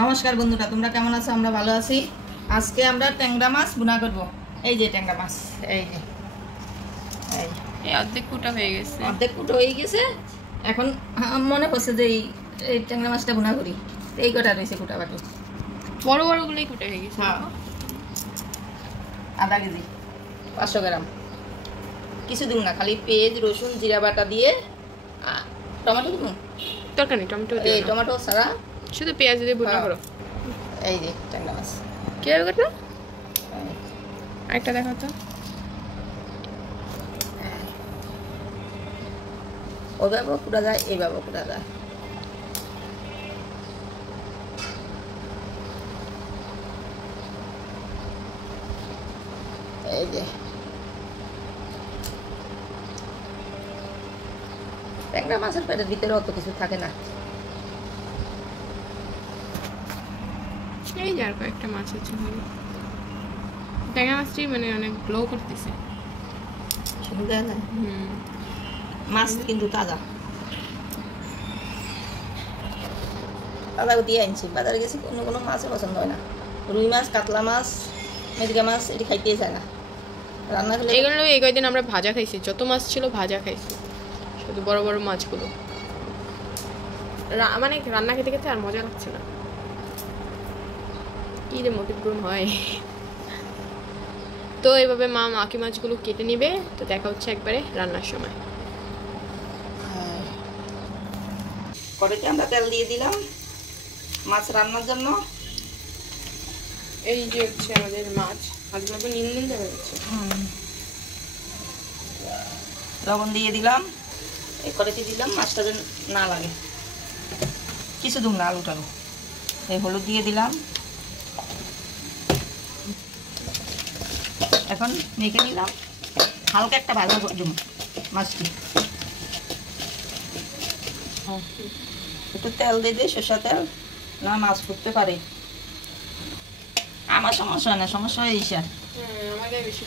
নমস্কার বন্ধুরা, তোমরা কেমন আছো? আমরা ভালো আছি। আজকে আমরা ট্যাংরা মাছ ভুনা করব। এই যে ট্যাংরা মাছ, এই যে এই অর্ধেক কুটা হয়ে গেছে, অর্ধেক কুটো হয়ে গেছে। এখন মনে পড়ছে যে এই ট্যাংরা মাছটা ভুনা করি। এই কটা রয়েছে কুটা বাটি, বড় বড়গুলোই কুটা হয়ে গেছে। হ্যাঁ, আধা কেজি 500 গ্রাম। কিছু দিন না, খালি পেঁয়াজ রসুন জিরা বাটা দিয়ে টমেটো দিব। দরকার নেই টমেটো, এই টমেটো ছাড়া শুধু পেঁয়াজ দিয়ে ভুনা করো। এই যে ট্যাংরা মাছ কিভাবে কাটলো আরেকটা দেখো তো। ওইভাবে কুটা যায়, এইভাবে কুটা যায়। এই যে ট্যাংরা মাছের পেটের ভিতরে অত কিছু থাকে না। এই যার কয়েকটা মাছ আছে, ট্যাংরা মাছটি মানে অনেক গ্লো করতেছে। মাছ কিন্তু তাজা তাজা দিয়ে আনছি। বাজারে গেছি, কোনো মাছের পছন্দ হয় না। রুই মাছ, কাতলা মাছ, মেদিকা মাছ এটি খাইতেই চায় না। রান্না করলে এগুলো এই কয়েকদিন আমরা ভাজা খাইছি, যত মাছ ছিল ভাজা খাইছি, শুধু বড় বড় মাছগুলো। মানে রান্না খেতে খেতে আর মজা লাগছে না, কি যে মতিভ্রম হয়। তো এইভাবে মা মাকি মাছগুলো কেটে নিবে। তো দেখা হচ্ছে একবারে রান্নার সময়। কড়াইতে আমরা তেল দিয়ে দিলাম মাছ রান্নার জন্য। এই যে হচ্ছে আমাদের মাছগুলো নীল নীল হয়ে যাচ্ছে। লবণ দিয়ে দিলাম, এই কড়াইতে দিলাম, মাছটা যেন না লাগে। কিছু দিন না, আলু টালু। এই হলুদ দিয়ে দিলাম। এখন মেখে নিলাম, হালকা একটা ভাজা করলাম মাছটি। একটু তেল দিয়ে দিই, সরষের তেল, না মাছ ফুটতে পারে। আমার সমস্যা হয় না, সমস্যা হয় এই স্যার। আমাদের বেশি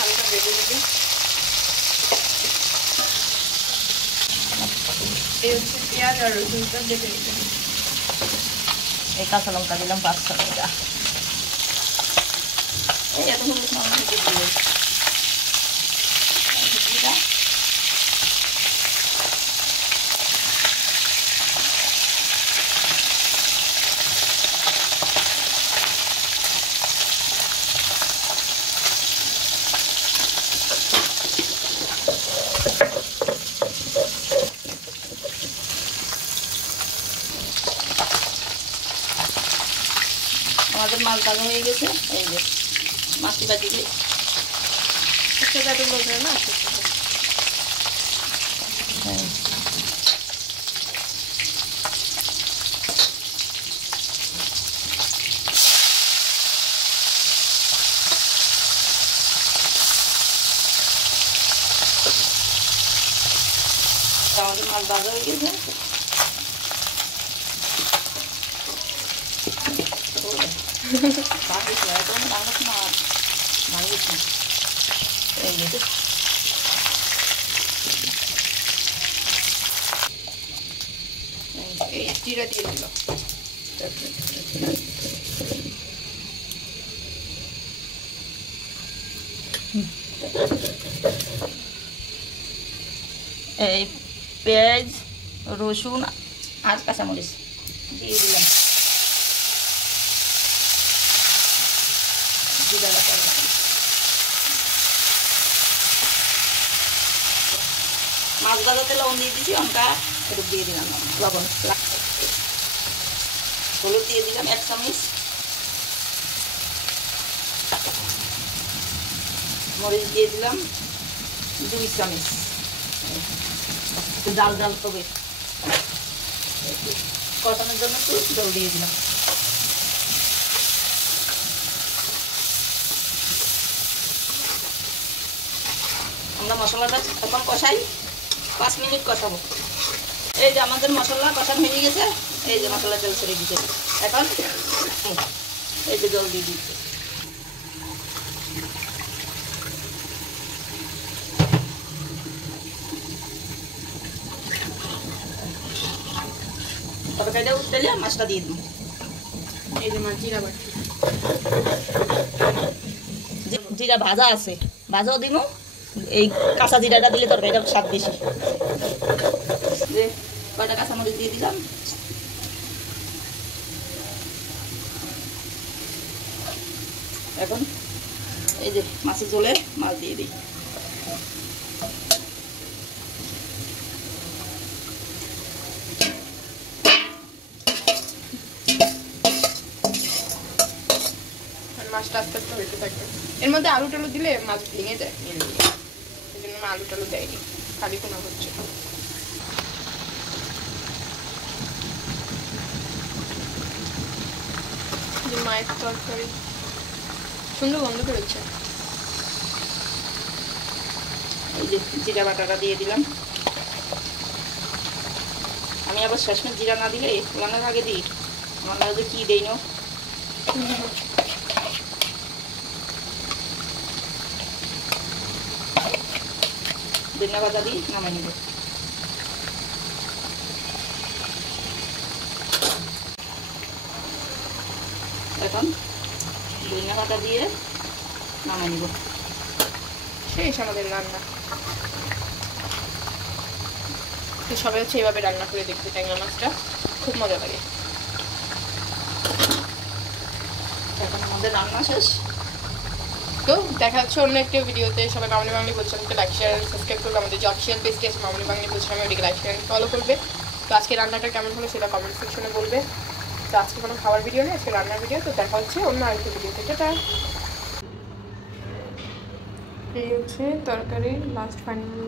হালকা বেঁধে দেবে। এই হচ্ছে পেঁয়াজ আর রসুনটা বেটে নিতে। এই কাঁচা লঙ্কা দিলাম 5-6 টাকা। এই এত হলুদ মাছ দিয়ে দিই। আমাদের মাছ ভাজা হয়ে গেছে। এই যে মাছটি বাজি দিয়ে সেটা বলতে না। আমাদের মাছ ভাজা হয়ে গেছে। জিরা দিয়ে দিল। এই পেঁয়াজ রসুন আর কাঁচামরিচ দিয়ে দিলাম। মাছ ভাজাতে লবণ দিয়ে দিচ্ছি, লঙ্কা একটু দিয়ে দিলাম, লবণ হলুদ দিয়ে দিলাম 1 চামচ, মরিচ দিয়ে দিলাম 2 চামচ। একটু জাল জাল তবে কষানোর জন্য একটু জল দিয়ে দিলাম। আমরা মশলাটা এখন কষাই, 5 মিনিট কষাবো। এই যে আমাদের মশলা কষানো হয়ে গেছে, এই যে মশলা তেল ছেড়ে দিতে, এখন এই যে জল দিয়ে দিচ্ছে। তরকারিটা উঠলে মাছটা দিয়ে দিই। এই যে মাছ জিরা বাটি, জিরা ভাজা আছে, ভাজাও দিব। এই কাঁচা জিরাটা দিলে তরকারিটা স্বাদ বেশি। যে কয়টা কাঁচামরিচ দিয়ে দিলাম। এখন এই যে মাছের ঝোলে মাছ দিয়ে দিই। মাছটা আস্তে আস্তে হইতে থাকবে। এর মধ্যে আলু টালু দিলে মাছ ভেঙে যায়, এই জন্য আলু টালু দেয়নি, খালি কোনো হচ্ছে। মায়ের তরকারি সুন্দর গন্ধ করেছে। এই যে জিরা বাটাটা দিয়ে দিলাম। আমি আবার শেষমেশ জিরা না দিলে রান্নার আগে দিই, আমার না যে কি দেই না। ধনিয়া পাতা দিয়ে নামাই নিব। এখন ধনিয়া পাতা দিয়ে নামাই নিব। শেষ আমাদের রান্না। সবাই হচ্ছে এইভাবে রান্না করে দেখতে, ট্যাংরা মাছটা খুব মজা লাগে। এখন আমাদের রান্না শেষ। তো দেখা যাচ্ছে অন্য একটা ভিডিওতে। সবাই মামনি বাঙালি বলছিলামকে লাইক শেয়ার সাবস্ক্রাইব করবে। আমাদের যে অফিসিয়াল পেজটি আছে মামনি বাঙালি বলছিলাম, ওইদিকে লাইক শেয়ার ফলো করবে। তো আজকে রান্নাটা কেমন হলো সেটা কমেন্ট সেকশনে বলবে। তো আজকে কোনো খাবার ভিডিও নেই, আজকে রান্নার ভিডিও। তো দেখা হচ্ছে অন্য আরেকটা ভিডিও থেকে। এই হচ্ছে তরকারি লাস্ট ফাইনাল।